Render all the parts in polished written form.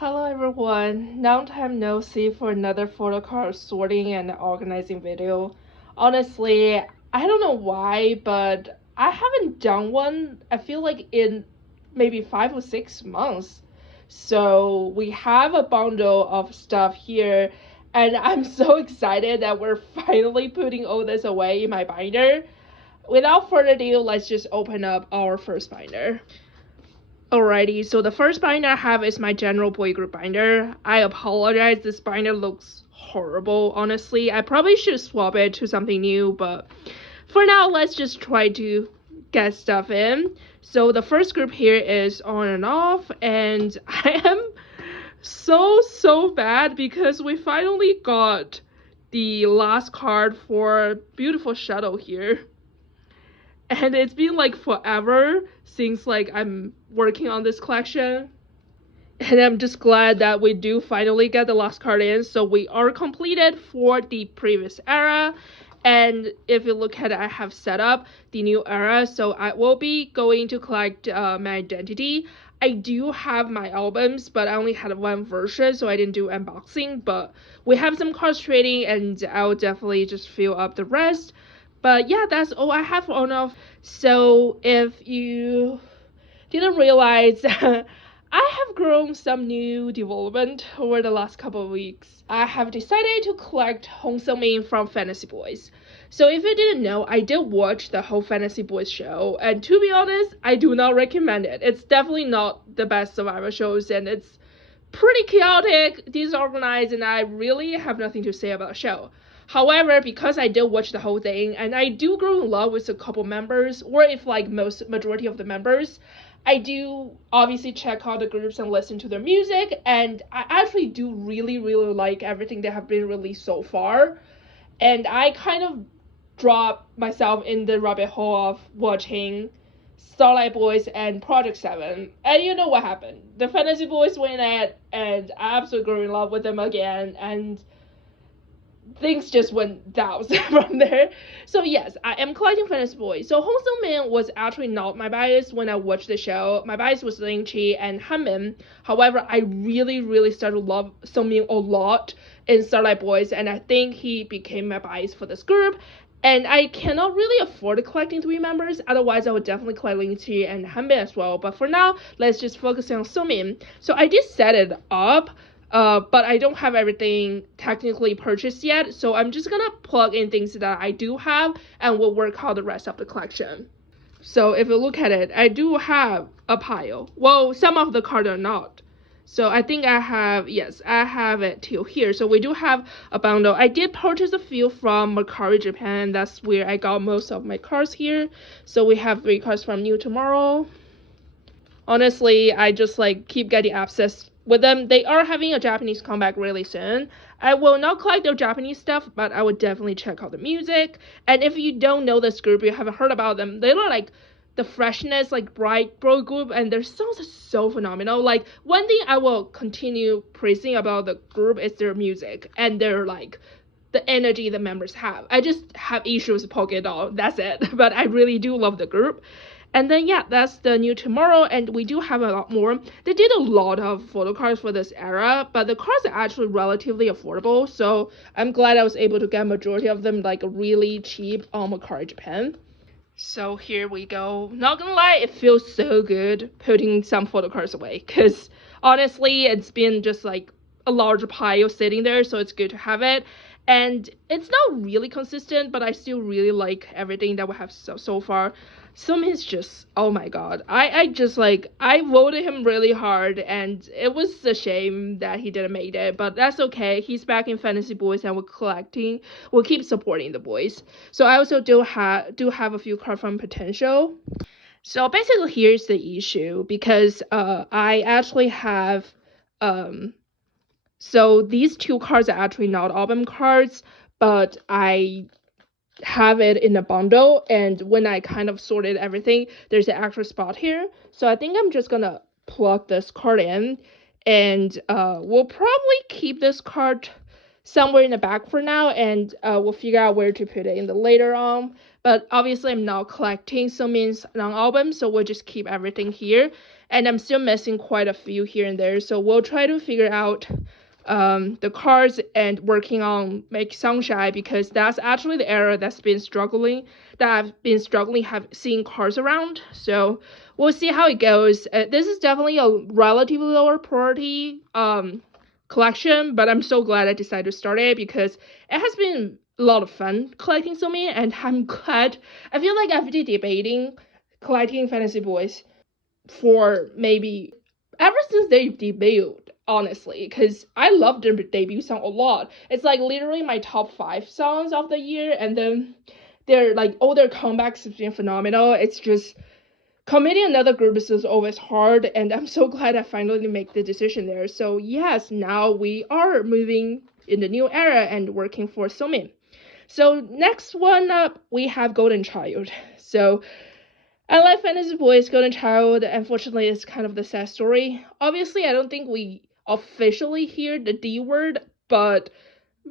Hello everyone, long time no see for another photocard sorting and organizing video. Honestly, I don't know why, but I haven't done one, I feel like in maybe 5 or 6 months. So we have a bundle of stuff here and I'm so excited that we're finally putting all this away in my binder. Without further ado, let's just open up our first binder. Alrighty, so the first binder I have is my general boy group binder. I apologize, this binder looks horrible, honestly. I probably should swap it to something new, but for now, let's just try to get stuff in. So the first group here is on and off, and I am so bad because we finally got the last card for Beautiful Shadow here. And it's been like forever since like I'm working on this collection. And I'm just glad that we do finally get the last card in. So we are completed for the previous era. And if you look at it, I have set up the new era. So I will be going to collect my identity. I do have my albums, but I only had one version, so I didn't do unboxing. But we have some cards trading, and I'll definitely just fill up the rest. But yeah, that's all I have on off. So if you didn't realize, I have grown some new development over the last couple of weeks. I have decided to collect Hong Seung-min from Fantasy Boys. So if you didn't know, I did watch the whole Fantasy Boys show, and to be honest, I do not recommend it. It's definitely not the best survival shows, and it's pretty chaotic, disorganized, and I really have nothing to say about the show. However, because I did watch the whole thing, and I do grow in love with a couple members, or if like majority of the members, I do obviously check out the groups and listen to their music, and I actually do really like everything that have been released so far. And I kind of dropped myself in the rabbit hole of watching Starlight Boys and Project 7, and you know what happened. The Fantasy Boys went at, and I absolutely grew in love with them again, and things just went down from there. So yes, I am collecting Fantasy Boys. So Hong Seung-min was actually not my bias when I watched the show. My bias was Ling Chi and Han-min. However, I really started to love Seung-min a lot in Starlight Boys, and I think he became my bias for this group. And I cannot really afford collecting 3 members, otherwise I would definitely collect Ling Chi and Han-min as well. But for now, let's just focus on Seung-min. So I did set it up, but I don't have everything technically purchased yet, so I'm just gonna plug in things that I do have, and we'll work out the rest of the collection. So if you look at it, I do have a pile. Well, some of the cards are not. So I think I have, yes, I have it till here. So we do have a bundle. I did purchase a few from Mercari Japan. That's where I got most of my cards here. So we have 3 cards from New Tomorrow. Honestly, I just like keep getting obsessed with them. They are having a Japanese comeback really soon. I will not collect their Japanese stuff, but I would definitely check out the music. And if you don't know this group, you haven't heard about them, they are like the freshness, like bright bro group, and their songs are so phenomenal. Like, one thing I will continue praising about the group is their music and their like the energy the members have. I just have issues with Polka Doll, that's it. But I really do love the group. And then yeah, that's the New Tomorrow, and we do have a lot more. They did a lot of photo cards for this era, but the cards are actually relatively affordable, so I'm glad I was able to get majority of them like really cheap on Mercari Japan. So here we go. Not gonna lie, it feels so good putting some photo cards away, because honestly, it's been just like a large pile sitting there, so it's good to have it. And it's not really consistent, but I still really like everything that we have so far. Seung-min's just, oh my god, I just like, I voted him really hard, and it was a shame that he didn't make it, but that's okay. He's back in Fantasy Boys, and we'll keep supporting the boys. So I also do have a few cards from Potential. So basically here's the issue, because I actually have so these 2 cards are actually not album cards, but I have it in a bundle, and when I kind of sorted everything, there's an extra spot here. So I think I'm just gonna plug this card in, and we'll probably keep this card somewhere in the back for now, and we'll figure out where to put it in the later on. But obviously I'm not collecting Seung-min's non-album, so we'll just keep everything here. and I'm still missing quite a few here and there. So we'll try to figure out the cards and working on make sunshine, because that's actually the area that I've been struggling have seeing cards around. So we'll see how it goes. This is definitely a relatively lower priority collection, but I'm so glad I decided to start it because it has been a lot of fun collecting so many, and I'm glad. I feel like I've been debating collecting Fantasy Boys for maybe ever since they debuted, honestly, because I love their debut song a lot. It's like literally my top 5 songs of the year, and then they're like all their comebacks have been phenomenal. It's just committing another group is always hard, and I'm so glad I finally make the decision there. So yes, now we are moving in the new era and working for Somin. So next one up, we have Golden Child. So I like Fantasy Boys, Golden Child. Unfortunately, it's kind of the sad story. Obviously, I don't think we officially hear the D word, but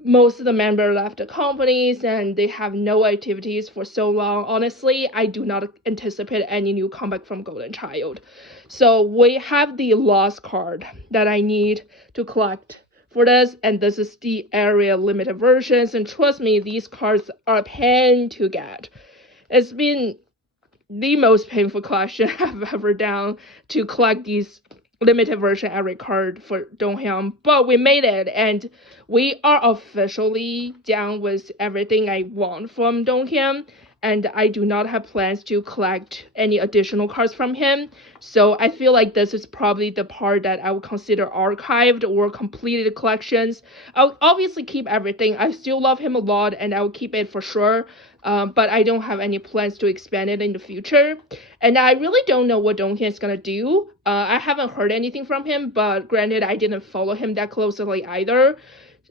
most of the members left the companies and they have no activities for so long. Honestly, I do not anticipate any new comeback from Golden Child. So we have the lost card that I need to collect for this, and this is the area limited versions, and trust me, these cards are a pain to get. It's been the most painful collection I've ever done to collect these limited version area card for Donghyun, but we made it, and we are officially done with everything I want from Donghyun, and I do not have plans to collect any additional cards from him. So I feel like this is probably the part that I would consider archived or completed collections. I'll obviously keep everything. I still love him a lot, and I will keep it for sure. But I don't have any plans to expand it in the future. And I really don't know what Donghyun is gonna do. I haven't heard anything from him, but granted, I didn't follow him that closely either.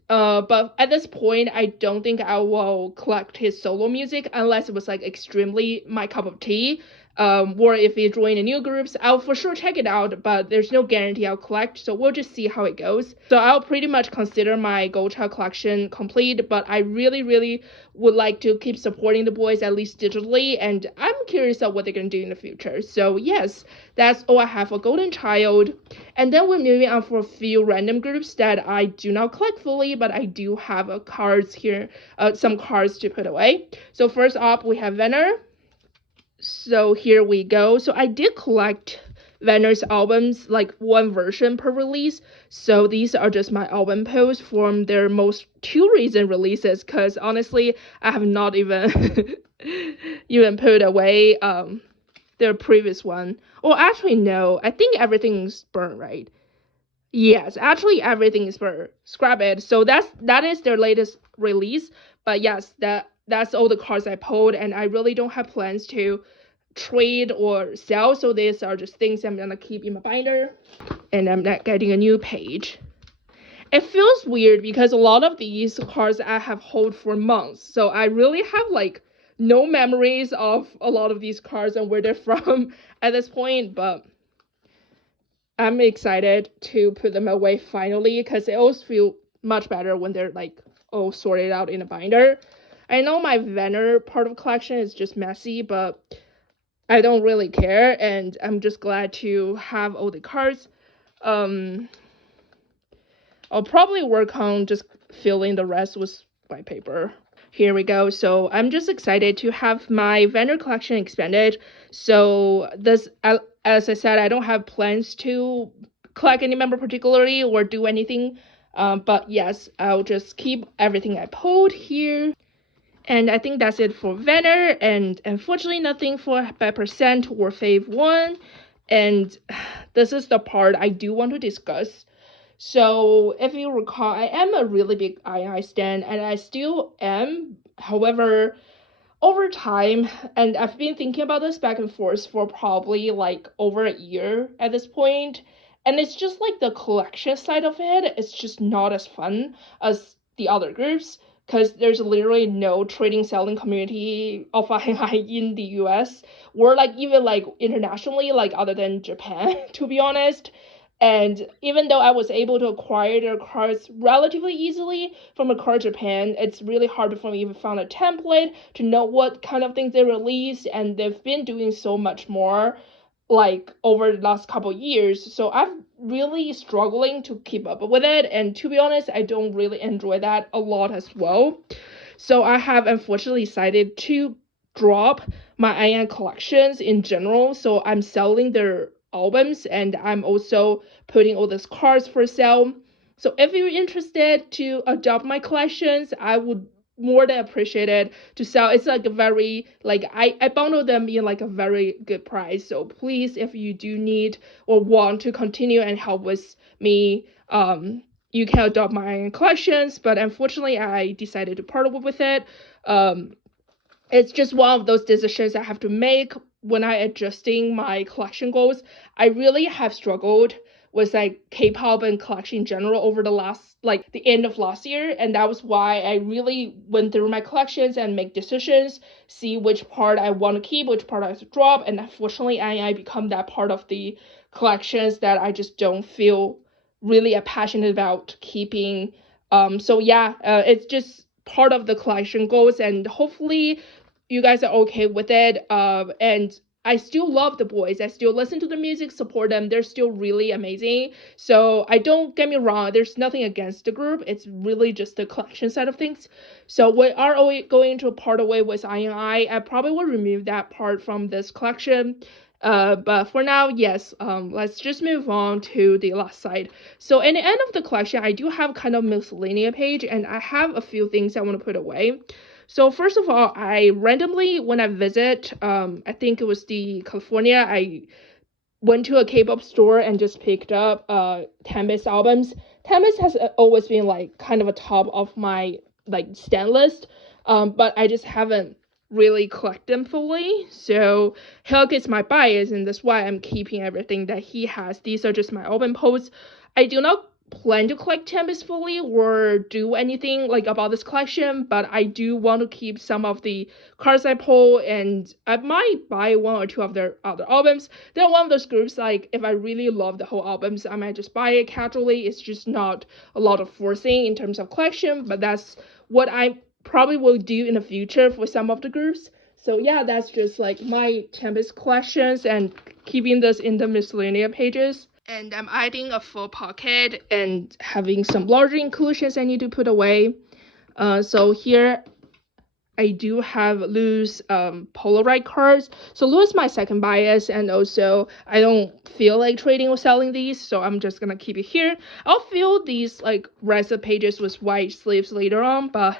But at this point, I don't think I will collect his solo music unless it was like extremely my cup of tea. Or if he join a new groups, I'll for sure check it out, but there's no guarantee I'll collect, so we'll just see how it goes. So I'll pretty much consider my Gold Child collection complete, but I really would like to keep supporting the boys, at least digitally, and I'm curious of what they're gonna do in the future. So yes, that's all I have for Golden Child. And then we're moving on for a few random groups that I do not collect fully, but I do have cards here, some cards to put away. So first up, we have Evnne. So here we go. So I did collect Evnne's albums, like one version per release. So these are just my album posts from their most 2 recent releases, because honestly, I have not even even put away their previous one. Or actually, no, I think everything's burned, right? Yes, actually everything is burned. Scrap it. So that is their latest release. But yes, that's all the cards I pulled, and I really don't have plans to trade or sell, so these are just things I'm gonna keep in my binder, and I'm not getting a new page. It feels weird because a lot of these cards I have hold for months, so I really have like no memories of a lot of these cards and where they're from at this point, but I'm excited to put them away finally, because they always feel much better when they're like all sorted out in a binder. I know my Evnne part of collection is just messy, but I don't really care, and I'm just glad to have all the cards. I'll probably work on just filling the rest with white paper. Here we go. So I'm just excited to have my Evnne collection expanded. So this, as I said, I don't have plans to collect any member particularly or do anything. But yes, I'll just keep everything I pulled here. And I think that's it for Evnne, and unfortunately nothing for Bad Percent or Fave 1. And this is the part I do want to discuss. So if you recall, I am a really big II stan, and I still am. However, over time, and I've been thinking about this back and forth for probably like over a year at this point, and it's just like the collection side of it, it's just not as fun as the other groups, because there's literally no trading selling community of II in the US, or like even like internationally, like other than Japan, to be honest. And even though I was able to acquire their cards relatively easily from a card Japan, it's really hard for me to even find a template to know what kind of things they release, and they've been doing so much more like over the last couple years, so I'm really struggling to keep up with it, and to be honest, I don't really enjoy that a lot as well. So I have unfortunately decided to drop my IN collections in general. So I'm selling their albums, and I'm also putting all these cards for sale. So if you're interested to adopt my collections, I would more than appreciate it to sell. It's like a very, like, I bundle them in like a very good price. So please, if you do need or want to continue and help with me, you can adopt my collections, but unfortunately I decided to part with it. It's just one of those decisions I have to make when I adjusting my collection goals. I really have struggled with like K-pop and collection in general over the last, like the end of last year, and that was why I really went through my collections and make decisions, see which part I want to keep, which part I have to drop, and unfortunately I become that part of the collections that I just don't feel really passionate about keeping. So yeah, it's just part of the collection goals, and hopefully you guys are okay with it. And I still love the boys. I still listen to the music, support them. They're still really amazing. So I don't get me wrong. There's nothing against the group. It's really just the collection side of things. So we are going to part away with INI. I probably will remove that part from this collection. But for now, yes, let's just move on to the last side. So in the end of the collection, I do have kind of miscellaneous page, and I have a few things I want to put away. So first of all, I randomly, when I visit, I think it was the California, I went to a K-pop store and just picked up Tempest albums. Tempest has always been like kind of a top of my like stand list, but I just haven't really collect them fully. So Hilk is my bias, and that's why I'm keeping everything that he has. These are just my album posts. I do not plan to collect Tempest fully or do anything like about this collection, but I do want to keep some of the cards I pull, and I might buy one or two of their other albums. They're one of those groups, like if I really love the whole albums, I might just buy it casually. It's just not a lot of forcing in terms of collection, but that's what I probably will do in the future for some of the groups. So yeah, that's just like my Tempest collections, and keeping this in the miscellaneous pages. And I'm adding a full pocket and having some larger inclusions I need to put away. So here I do have loose Polaroid cards. So Lou is my second bias, and also I don't feel like trading or selling these, so I'm just gonna keep it here. I'll fill these like rest of pages with white sleeves later on, but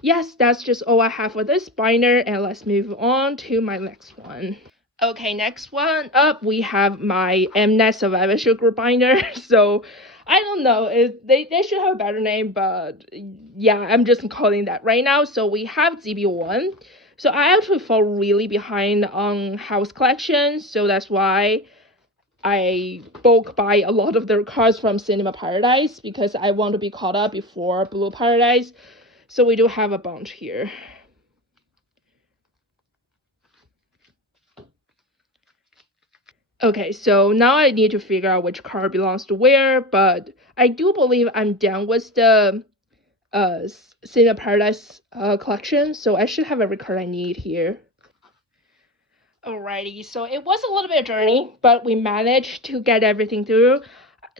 yes, that's just all I have for this binder, and let's move on to my next one. Okay, next one up, we have my Evnne Survivorship group binder. So I don't know, they should have a better name, but yeah, I'm just calling that right now. So we have ZB1. So I actually fall really behind on house collections, so that's why I bulk buy a lot of their cards from Cinema Paradise, because I want to be caught up before Blue Paradise. So we do have a bunch here. Okay, so now I need to figure out which card belongs to where, but I do believe I'm done with the Cinema Paradise collection, so I should have every card I need here. Alrighty, so it was a little bit of a journey, but we managed to get everything through.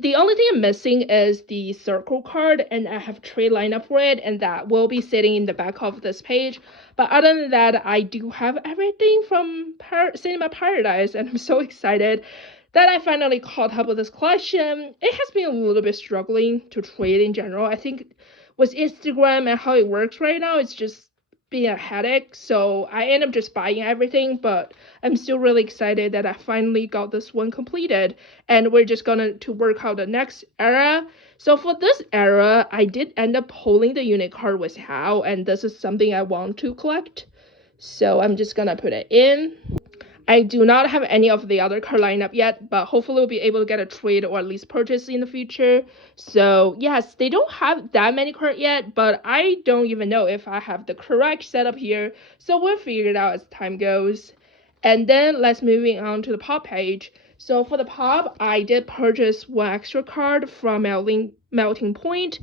The only thing I'm missing is the circle card, and I have a trade lineup for it, and that will be sitting in the back of this page. But other than that, I do have everything from Cinema Paradise, and I'm so excited that I finally caught up with this collection. It has been a little bit struggling to trade in general. I think with Instagram and how it works right now, it's just being a headache, so I end up just buying everything, but I'm still really excited that I finally got this one completed, and we're just gonna to work out the next era. So for this era, I did end up pulling the unit card with How, and this is something I want to collect, so I'm just gonna put it in. I do not have any of the other card lineup yet, but hopefully we'll be able to get a trade or at least purchase in the future. So yes, they don't have that many cards yet, but I don't even know if I have the correct setup here. So we'll figure it out as time goes. And then let's moving on to the pop page. So for the pop, I did purchase one extra card from Melting Point.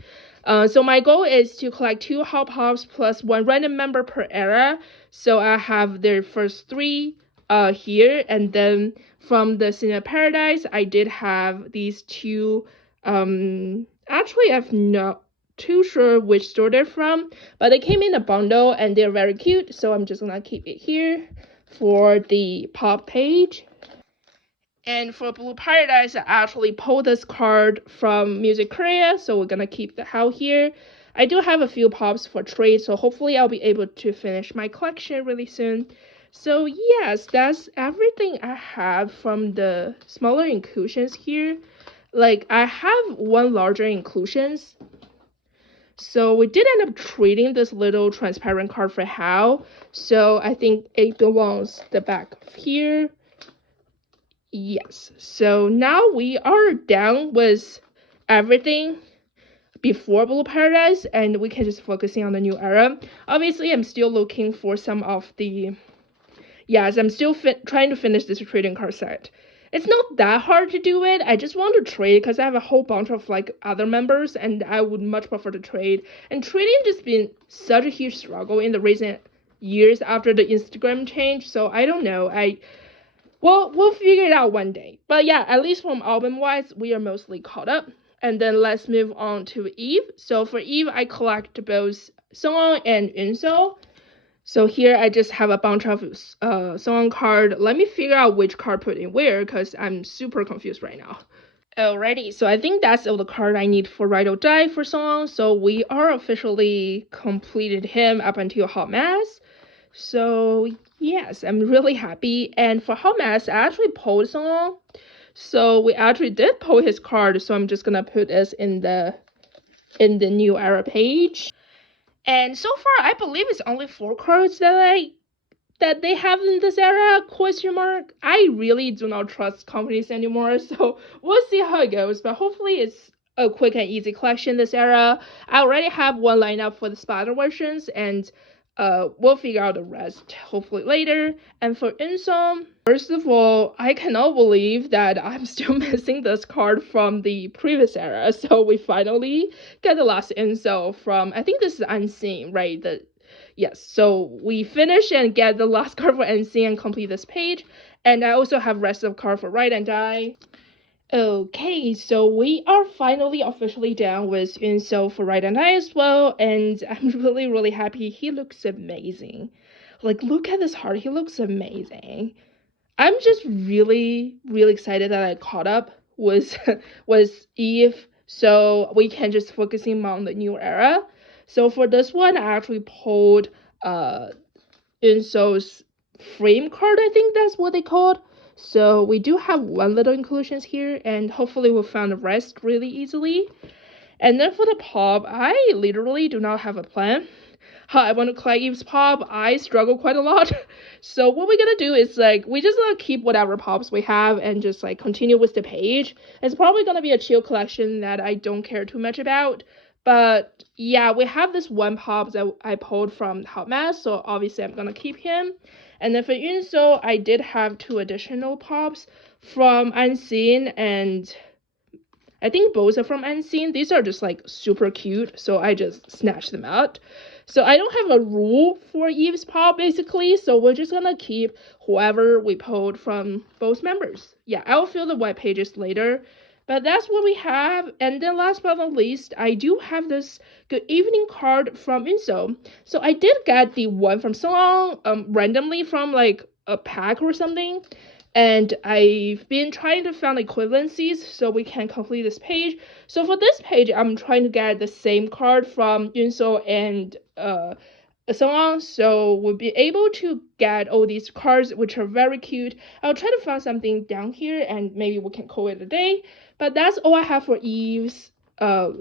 So my goal is to collect 2 hot pops plus 1 random member per era. So I have their first 3 here, and then from the Cinema Paradise, I did have these two. Actually, I'm not too sure which store they're from, but they came in a bundle and they're very cute, so I'm just gonna keep it here for the pop page. And for Blue Paradise, I actually pulled this card from Music Korea, so we're gonna keep the how here. I do have a few pops for trade, so hopefully I'll be able to finish my collection really soon. So yes, that's everything I have from the smaller inclusions here. Like, I have one larger inclusions. So we did end up trading this little transparent card for how. So I think it belongs the back here. Yes, so now we are done with everything before Blue Paradise, and we can just focusing on the new era. Obviously, I'm still looking for some of the... Yes, I'm still trying to finish this trading card set. It's not that hard to do it. I just want to trade because I have a whole bunch of like other members, and I would much prefer to trade. And trading just been such a huge struggle in the recent years after the Instagram change, so I don't know. Well, we'll figure it out one day. But yeah, at least from album-wise, we are mostly caught up. And then let's move on to Eve. So for Eve, I collect both Song and Unso. So here I just have a bunch of Song card. Let me figure out which card put in where, because I'm super confused right now. Alrighty, so I think that's all the card I need for Ride or Die for Song. So we are officially completed him up until Hot Mess. So yes, I'm really happy. And for Hot Mess, I actually pulled Song. So we actually did pull his card. So I'm just gonna put this in the new era page. And so far, I believe it's only 4 cards that they have in this era, question mark. I really do not trust companies anymore, so we'll see how it goes, but hopefully it's a quick and easy collection this era. I already have one lineup for the Spider versions, and we'll figure out the rest hopefully later. And for Insom, first of all, I cannot believe that I'm still missing this card from the previous era. So we finally get the last Inso from, I think this is Unseen, right? Yes, so we finish and get the last card for Unseen and complete this page. And I also have rest of card for Ride and Die. Okay, so we are finally officially done with Unso for Ride and Die as well, and I'm really happy. He looks amazing. Like, look at this heart, he looks amazing. I'm just really excited that I caught up with Eve, so we can just focusing on the new era. So for this one, I actually pulled Unso's frame card, I think that's what they called. So we do have one little inclusions here, and hopefully we'll find the rest really easily. And then for the pop, I literally do not have a plan how I want to collect Eve's pop. I struggle quite a lot. So what we're gonna do is like, we just gonna keep whatever pops we have and just like continue with the page. It's probably gonna be a chill collection that I don't care too much about. But yeah, we have this one pop that I pulled from Hot Mess, so obviously I'm gonna keep him. And then for Unso, I did have 2 additional pops from Unseen, and I think both are from Unseen. These are just like super cute, so I just snatched them out. So I don't have a rule for Eve's pop basically, so we're just gonna keep whoever we pulled from both members. Yeah, I'll fill the white pages later. But that's what we have. And then last but not least, I do have this Good Evening card from Unso. So I did get the one from Song randomly from like a pack or something. And I've been trying to find equivalencies so we can complete this page. So for this page, I'm trying to get the same card from Unso and Song, so we'll be able to get all these cards, which are very cute. I'll try to find something down here and maybe we can call it a day. But that's all I have for Eve's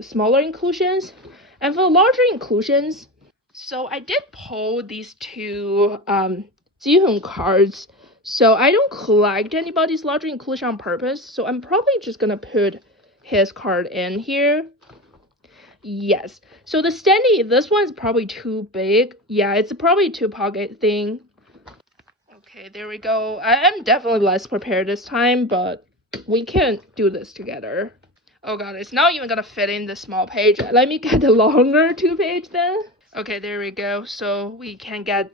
smaller inclusions. And for larger inclusions, so I did pull these 2 Jihoon cards. So I don't collect anybody's larger inclusion on purpose, so I'm probably just gonna put his card in here. Yes, so the standee, this one's probably too big. Yeah, it's probably a 2-pocket thing. Okay, there we go. I am definitely less prepared this time, but we can do this together. Oh god, it's not even gonna fit in the small page. Let me get the longer 2 page then. Okay, there we go. So we can get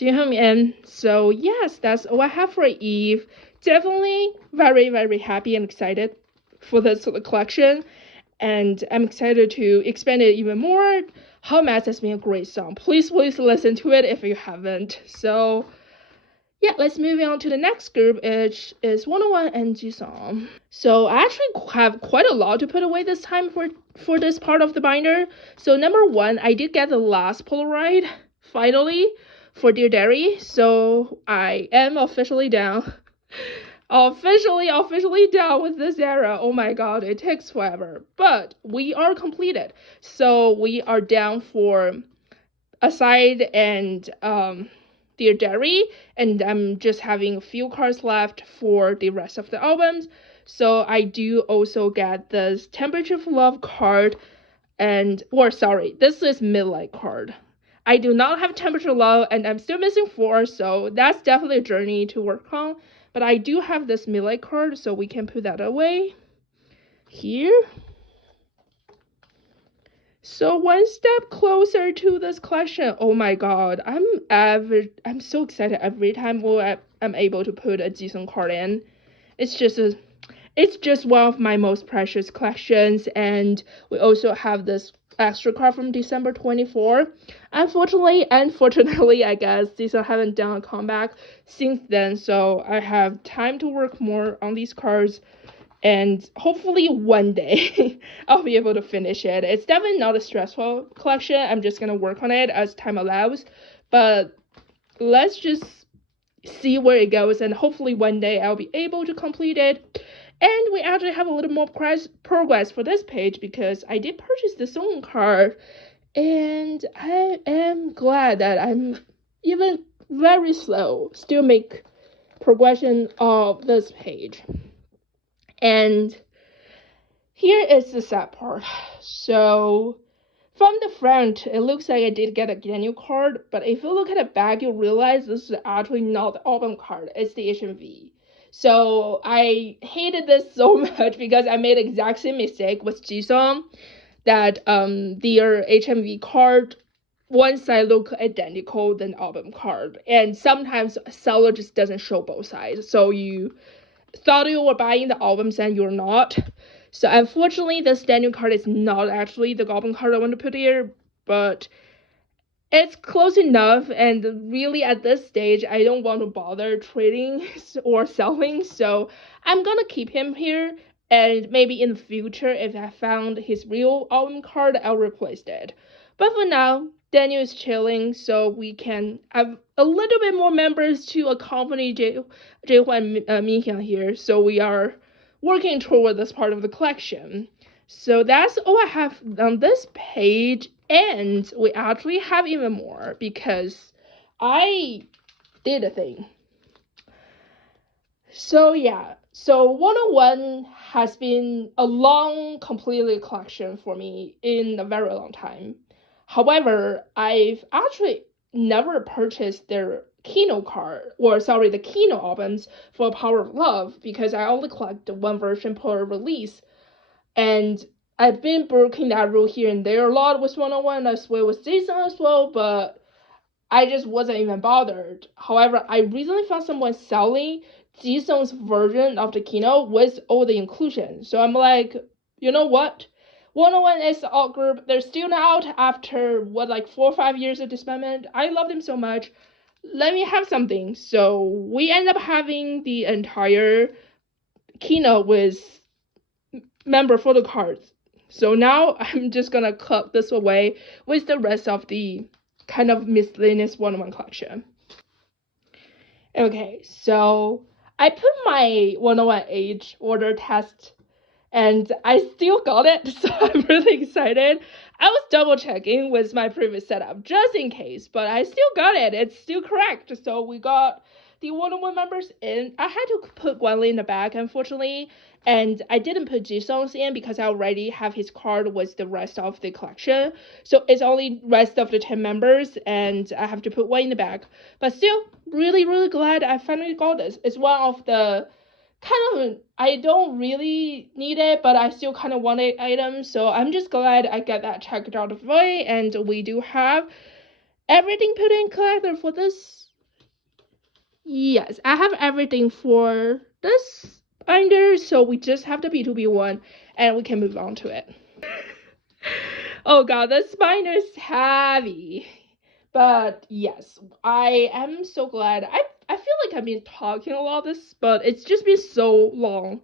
And so yes, that's all I have for Eve. Definitely very, very happy and excited for this collection, and I'm excited to expand it even more. How Mass has been a great song. Please listen to it if you haven't. So yeah, let's move on to the next group, which is 101 and Jisung. So I actually have quite a lot to put away this time for this part of the binder. So number one, I did get the last Polaroid finally for Dear Diary, so I am officially down. officially done with this era. Oh my god, it takes forever. But we are completed. So we are down for Aside and Dear Diary, and I'm just having a few cards left for the rest of the albums. So I do also get this Temperature of Love card, this is Midlight card. I do not have Temperature Love, and I'm still missing 4, so that's definitely a journey to work on. But I do have this Midlight card, so we can put that away here. So one step closer to this collection. Oh my god, I'm so excited every time I'm able to put a Jisung card in. It's just one of my most precious collections, and we also have this extra card from December 24. Unfortunately, I guess Jisung haven't done a comeback since then, so I have time to work more on these cards. And hopefully one day I'll be able to finish it. It's definitely not a stressful collection. I'm just gonna work on it as time allows. But let's just see where it goes, and hopefully one day I'll be able to complete it. And we actually have a little more progress for this page because I did purchase the song card, and I am glad that I'm even very slow still make progression of this page. And here is the sad part. So from the front, it looks like I did get a Daniel card, but if you look at the back, you'll realize this is actually not the album card, it's the HMV. So I hated this so much because I made the exact same mistake with Jisung, that their HMV card, one side look identical than album card, and sometimes seller just doesn't show both sides, so you thought you were buying the albums and you're not. So unfortunately, this Daniel card is not actually the album card I want to put here, but it's close enough, and really at this stage, I don't want to bother trading or selling, so I'm gonna keep him here, and maybe in the future, if I found his real album card, I'll replace it. But for now, Daniel is chilling, so we can have a little bit more members to accompany Jaehwan Minhyun here, so we are working toward this part of the collection. So that's all I have on this page, and we actually have even more because I did a thing. So yeah, so 101 has been a long, completely collection for me in a very long time. However, I've actually never purchased their the Kino albums for Power of Love because I only collect one version per release. And I've been breaking that rule here and there a lot with 101 as well with Jisung as well, but I just wasn't even bothered. However, I recently found someone selling Jisung's version of the Kino with all the inclusion. So I'm like, you know what? 101 is the alt group. They're still out after 4 or 5 years of disbandment. I love them so much. Let me have something. So we end up having the entire Kino with member photocards. So now I'm just gonna cut this away with the rest of the kind of miscellaneous 101 collection. Okay, so I put my 101 age order test, and I still got it, so I'm really excited. I was double checking with my previous setup just in case, but I still got it. It's still correct. So we got the 101 members in. I had to put Guanli in the back, unfortunately, and I didn't put Jisung's in because I already have his card with the rest of the collection. So it's only rest of the 10 members, and I have to put one in the back. But still, really, really glad I finally got this. It's one of the I don't really need it, but I still kind of want it item, so I'm just glad I get that checked out of the way. And we do have everything put in collector for this. Yes, I have everything for this binder, so we just have the BTOB one and we can move on to it. Oh god, this binder is heavy. But yes, I am so glad. I feel like I've been talking a lot of this, but it's just been so long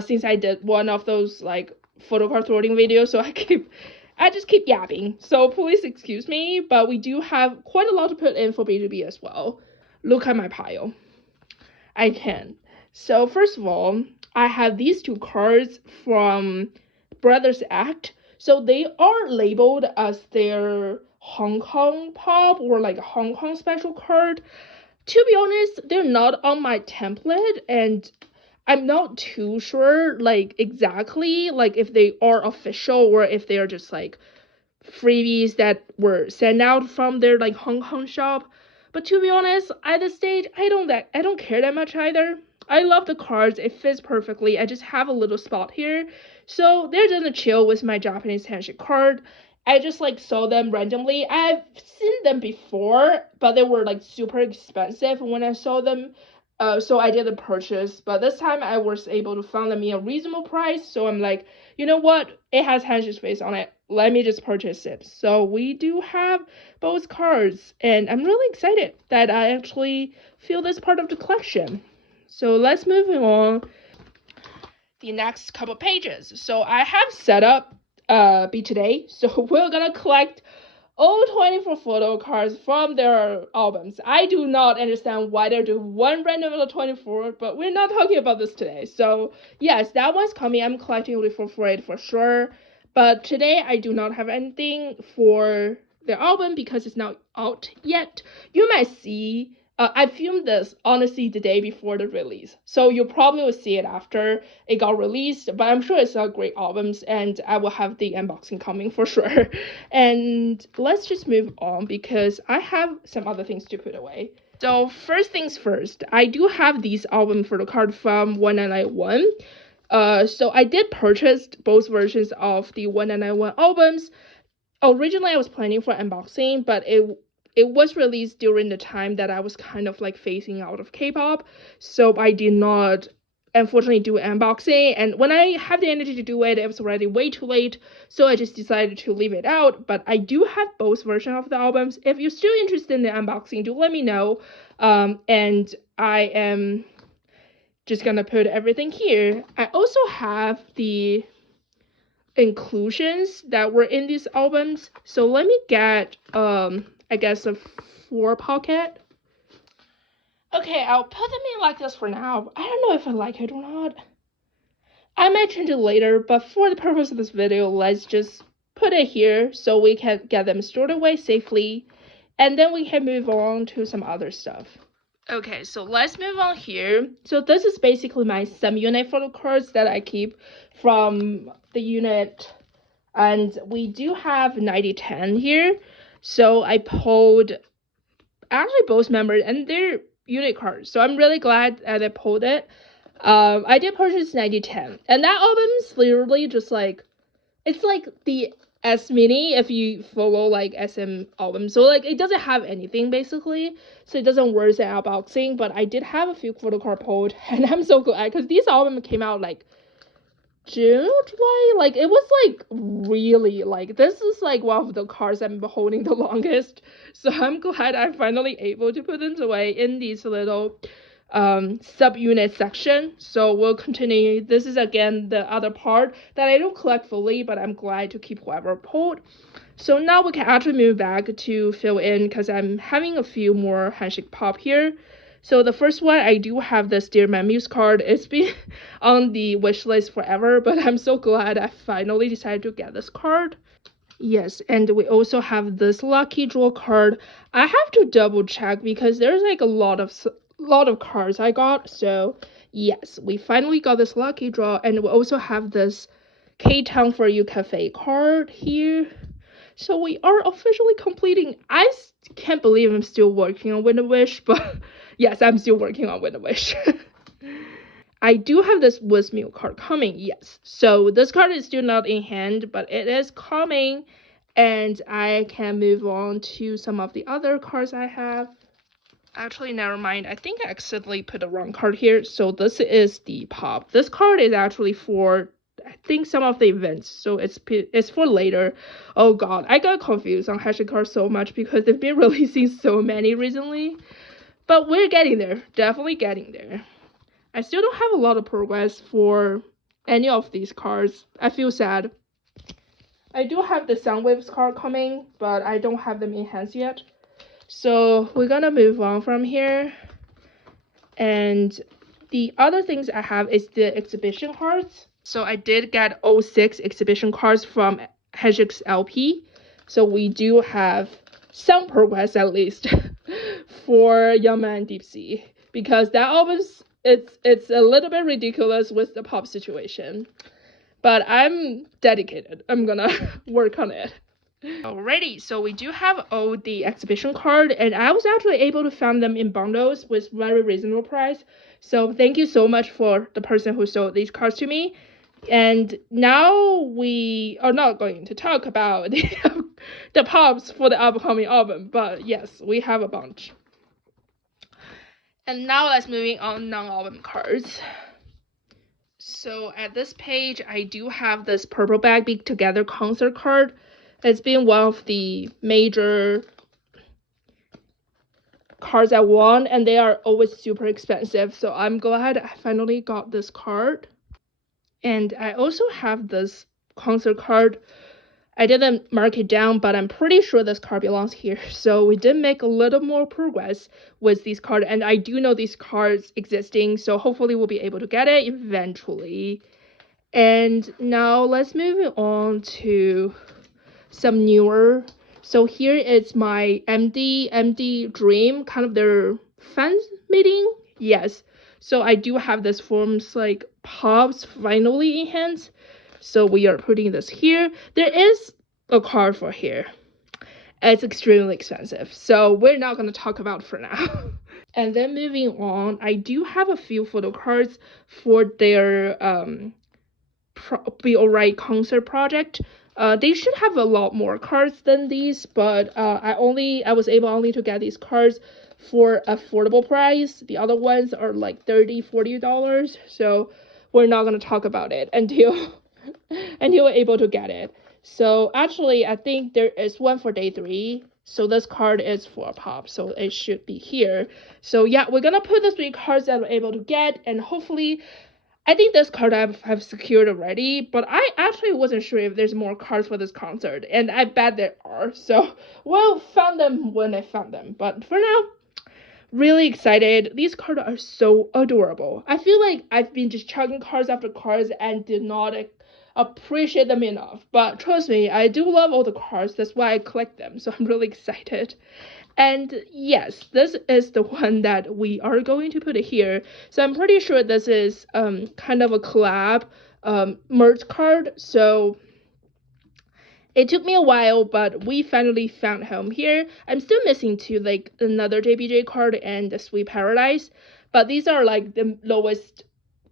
since I did one of those like photocard sorting videos, so I just keep yapping. So please excuse me, but we do have quite a lot to put in for B2B as well. Look at my pile. I can. So first of all, I have these two cards from Brothers Act. So they are labeled as their Hong Kong pop or like a Hong Kong special card. To be honest, they're not on my template, and I'm not too sure like exactly like if they are official or if they are just like freebies that were sent out from their like Hong Kong shop. But to be honest, at this stage, I don't care that much either. I love the cards, it fits perfectly. I just have a little spot here. So they're gonna chill with my Japanese handshake card. I just like saw them randomly. I've seen them before, but they were like super expensive when I saw them. So I didn't purchase, but this time I was able to find them in a reasonable price. So I'm like, you know what? It has handshake face on it. Let me just purchase it. So we do have both cards, and I'm really excited that I actually feel this part of the collection. So let's move on the next couple pages. So I have set up be today. So we're gonna collect all 24 photo cards from their albums. I do not understand why they do one random of the 24, but we're not talking about this today. So yes, that one's coming. I'm collecting only for it for sure. But today I do not have anything for their album because it's not out yet. You might see I filmed this honestly the day before the release, so you probably will see it after it got released, but I'm sure it's a great albums and I will have the unboxing coming for sure. And let's just move on because I have some other things to put away. So first things first, I do have these album photo card from 1991. So I did purchase both versions of the 1991 albums. Originally I was planning for unboxing, but it was released during the time that I was kind of like phasing out of K-pop, so I did not unfortunately do unboxing, and when I have the energy to do it, it was already way too late, so I just decided to leave it out. But I do have both versions of the albums. If you're still interested in the unboxing, do let me know. And I am just gonna put everything here. I also have the inclusions that were in these albums, so let me get I guess a 4 pocket. Okay, I'll put them in like this for now. I don't know if I like it or not. I might change it later, but for the purpose of this video, let's just put it here so we can get them stored away safely, and then we can move on to some other stuff. Okay, so let's move on here. So this is basically my sub-unit photo cards that I keep from the unit, and we do have 9010 here. So I pulled actually both members and they're unit cards. So I'm really glad that I pulled it. I did purchase 9010, and that album's literally just like, it's like the S mini if you follow like SM albums. So like it doesn't have anything basically, so it doesn't worth the unboxing. But I did have a few photo card pulled, and I'm so glad because these albums came out like June or July. Like it was like really like, this is like one of the cards I've been holding the longest, so I'm glad I'm finally able to put them away in these little sub-unit section. So we'll continue. This is again the other part that I don't collect fully, but I'm glad to keep whoever pulled. So now we can actually move back to fill in because I'm having a few more handshake pop here. So the first one, I do have this Dear Memories card. It's been on the wish list forever, but I'm so glad I finally decided to get this card. Yes, and we also have this lucky draw card. I have to double check because there's like a lot of cards I got. So yes, we finally got this lucky draw, and we also have this K-Town for You Cafe card here. So we are officially completing. I can't believe I'm still working on Winter Wish, but yes, I'm still working on Winter Wish. I do have this Wizmeal card coming, yes. So this card is still not in hand, but it is coming. And I can move on to some of the other cards I have. Actually, never mind. I think I accidentally put the wrong card here. So this is the pop. This card is actually for, I think, some of the events. So it's for later. Oh god, I got confused on hashtag cards so much because they've been releasing so many recently. But we're getting there. Definitely getting there. I still don't have a lot of progress for any of these cards. I feel sad. I do have the Soundwaves card coming, but I don't have them in hands yet. So we're gonna move on from here. And the other things I have is the exhibition cards. So I did get 06 exhibition cards from Hejix LP. So we do have some progress at least for Evnne and Deep Sea, because that album's it's a little bit ridiculous with the pop situation. But I'm dedicated. I'm gonna work on it. Alrighty, so we do have all the exhibition card, and I was actually able to find them in bundles with very reasonable price. So thank you so much for the person who sold these cards to me. And now we are not going to talk about the pops for the upcoming album, but yes, we have a bunch. And now let's moving on non-album cards. So at this page, I do have this Purple Bag Be Together concert card. It's been one of the major cards I won, and they are always super expensive. So I'm glad I finally got this card. And I also have this concert card. I didn't mark it down, but I'm pretty sure this card belongs here. So we did make a little more progress with these cards, and I do know these cards existing, so hopefully we'll be able to get it eventually. And now let's move on to some newer. So here is my MD Dream, kind of their fan meeting. Yes. So I do have this forms like pops finally in hands. So we are putting this here. There is a card for here. It's extremely expensive, so we're not going to talk about it for now. And then moving on, I do have a few photo cards for their Be Alright concert project. They should have a lot more cards than these, but I was able only to get these cards for affordable price. The other ones are like $30-$40, so we're not going to talk about it until we're able to get it. So actually, I think there is one for day 3. So this card is for a pop, so it should be here. So yeah, we're gonna put the 3 cards that we're able to get, and hopefully, I think this card I have secured already, but I actually wasn't sure if there's more cards for this concert, and I bet there are. So we'll find them when I found them. But for now, really excited. These cards are so adorable. I feel like I've been just chugging cards after cards and did not appreciate them enough, but trust me, I do love all the cards. That's why I collect them, so I'm really excited. And yes, this is the one that we are going to put it here. So I'm pretty sure this is kind of a collab merch card. So it took me a while, but we finally found home here. I'm still missing 2, like another JBJ card and the Sweet Paradise, but these are like the lowest,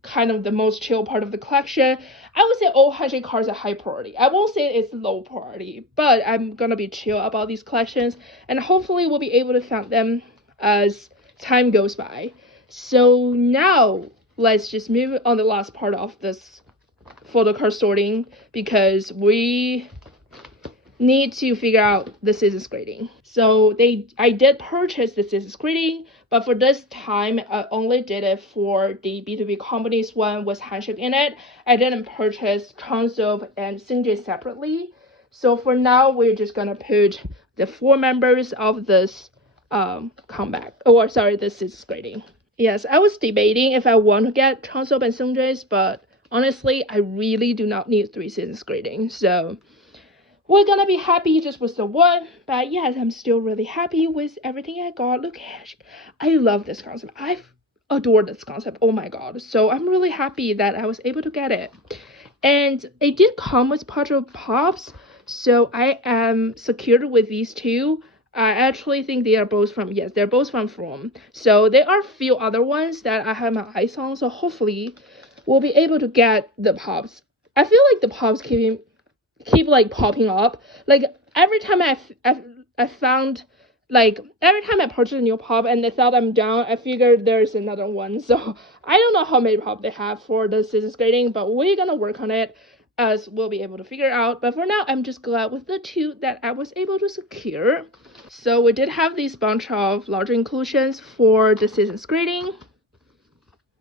kind of the most chill part of the collection. I would say all 100 cards are high priority. I won't say it's low priority, but I'm gonna be chill about these collections, and hopefully we'll be able to find them as time goes by. So now let's just move on the last part of this photo card sorting, because we need to figure out the scissors grading. So I did purchase the scissors grading, but for this time I only did it for the B2B companies one with handshake in it. I didn't purchase Transop and Sinjay separately. So for now we're just gonna put the 4 members of this this scissors grading. Yes, I was debating if I want to get Transop and Sinjay's, but honestly I really do not need 3 scissors grading. So we're gonna be happy just with the 1, but yes, I'm still really happy with everything I got. Look at, I love this concept. I adore this concept. Oh my god. So I'm really happy that I was able to get it. And it did come with Portrait Pops, so I am secured with these 2. I actually think they are both from, yes, they're both from From. So there are a few other ones that I have my eyes on, so hopefully we'll be able to get the Pops. I feel like the Pops keep like popping up. Like every time I found, like every time I purchase a new pop and they thought I'm down, I figured there's another one. So I don't know how many pop they have for the scissors grading, but we're gonna work on it as we'll be able to figure out. But for now, I'm just glad with the 2 that I was able to secure. So we did have this bunch of larger inclusions for the scissors grading.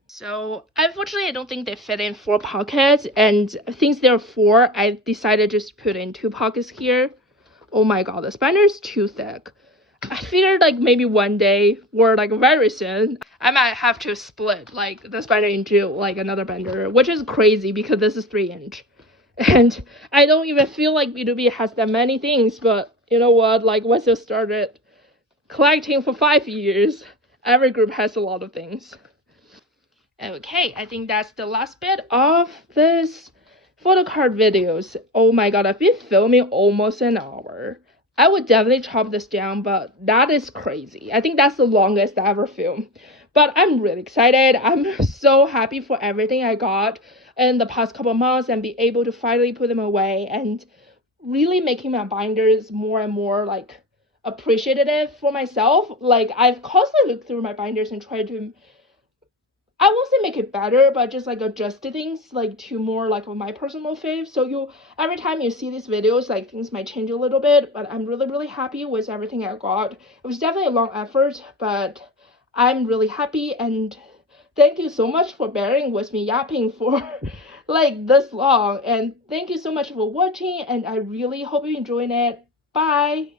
So unfortunately, I don't think they fit in 4 pockets, and since there are 4, I decided just to put in 2 pockets here. Oh my god, the binder is too thick. I figured like maybe one day or like very soon, I might have to split like the binder into like another binder, which is crazy because this is 3-inch. And I don't even feel like BTOB has that many things, but you know what, like once you started collecting for 5 years, every group has a lot of things. Okay, I think that's the last bit of this photocard videos. Oh my god, I've been filming almost an hour. I would definitely chop this down, but that is crazy. I think that's the longest I ever filmed. But I'm really excited. I'm so happy for everything I got in the past couple months and be able to finally put them away and really making my binders more and more like appreciative for myself. Like I've constantly looked through my binders and tried to, I won't say make it better, but just like adjust things like to more like my personal fave. So you, every time you see these videos, like things might change a little bit, but I'm really happy with everything I got. It was definitely a long effort, but I'm really happy, and thank you so much for bearing with me yapping for like this long, and thank you so much for watching, and I really hope you're enjoying it. Bye.